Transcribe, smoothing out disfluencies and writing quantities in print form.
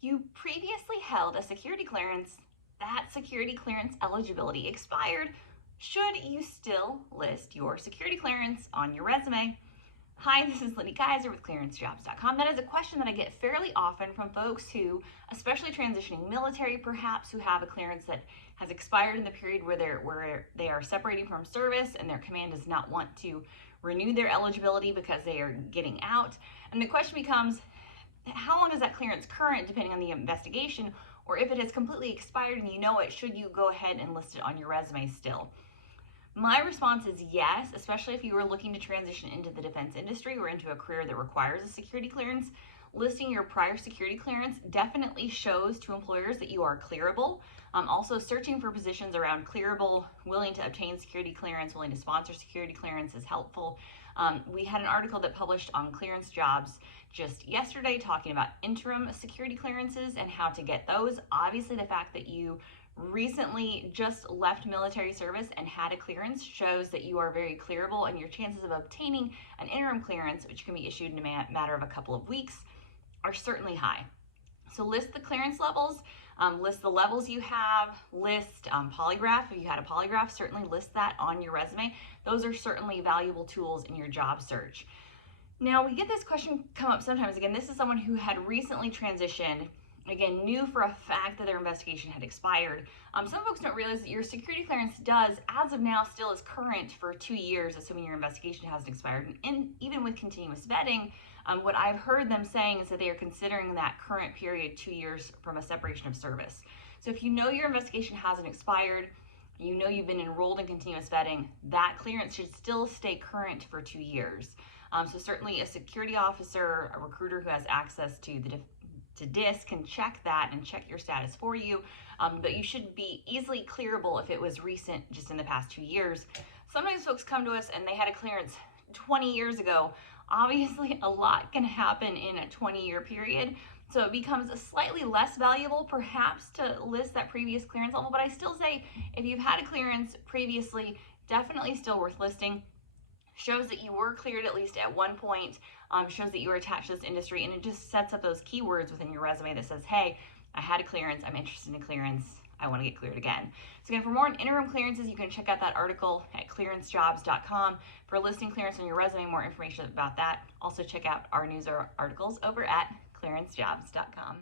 You previously held a security clearance. That security clearance eligibility expired. Should you still list your security clearance on your resume? Hi, this is Lindy Kaiser with clearancejobs.com. That is a question that I get fairly often from folks who, especially transitioning military perhaps, who have a clearance that has expired in the period where they are separating from service and their command does not want to renew their eligibility because they are getting out. And the question becomes, how long is that clearance current depending on the investigation, or if it has completely expired and you know it, should you go ahead and list it on your resume still? My response is yes, especially if you are looking to transition into the defense industry or into a career that requires a security clearance. Listing your prior security clearance definitely shows to employers that you are clearable. Also, searching for positions around clearable, willing to obtain security clearance, willing to sponsor security clearance is helpful. We had an article that published on Clearance Jobs just yesterday talking about interim security clearances and how to get those. Obviously, the fact that you recently just left military service and had a clearance shows that you are very clearable, and your chances of obtaining an interim clearance, which can be issued in a matter of a couple of weeks, are certainly high. So list the clearance levels, list the levels you have, list polygraph. If you had a polygraph, certainly list that on your resume. Those are certainly valuable tools in your job search. Now, we get this question come up sometimes. Again, this is someone who had recently transitioned, again, knew for a fact that their investigation had expired. Some folks don't realize that your security clearance does, as of now, still is current for 2 years, assuming your investigation hasn't expired. And even with continuous vetting, what I've heard them saying is that they are considering that current period 2 years from a separation of service. So if you know your investigation hasn't expired, you know you've been enrolled in continuous vetting, that clearance should still stay current for 2 years. So certainly a security officer, a recruiter who has access to DIS can check that and check your status for you, but you should be easily clearable if it was recent, just in the past 2 years. Sometimes folks come to us and they had a clearance 20 years ago. Obviously, a lot can happen in a 20-year period, so it becomes slightly less valuable perhaps to list that previous clearance level, but I still say if you've had a clearance previously, definitely still worth listing. Shows that you were cleared at least at one point, shows that you were attached to this industry, and it just sets up those keywords within your resume that says, hey, I had a clearance, I'm interested in a clearance, I want to get cleared again. So again, for more on interim clearances, you can check out that article at clearancejobs.com. For listing clearance on your resume, more information about that. Also check out our news articles over at clearancejobs.com.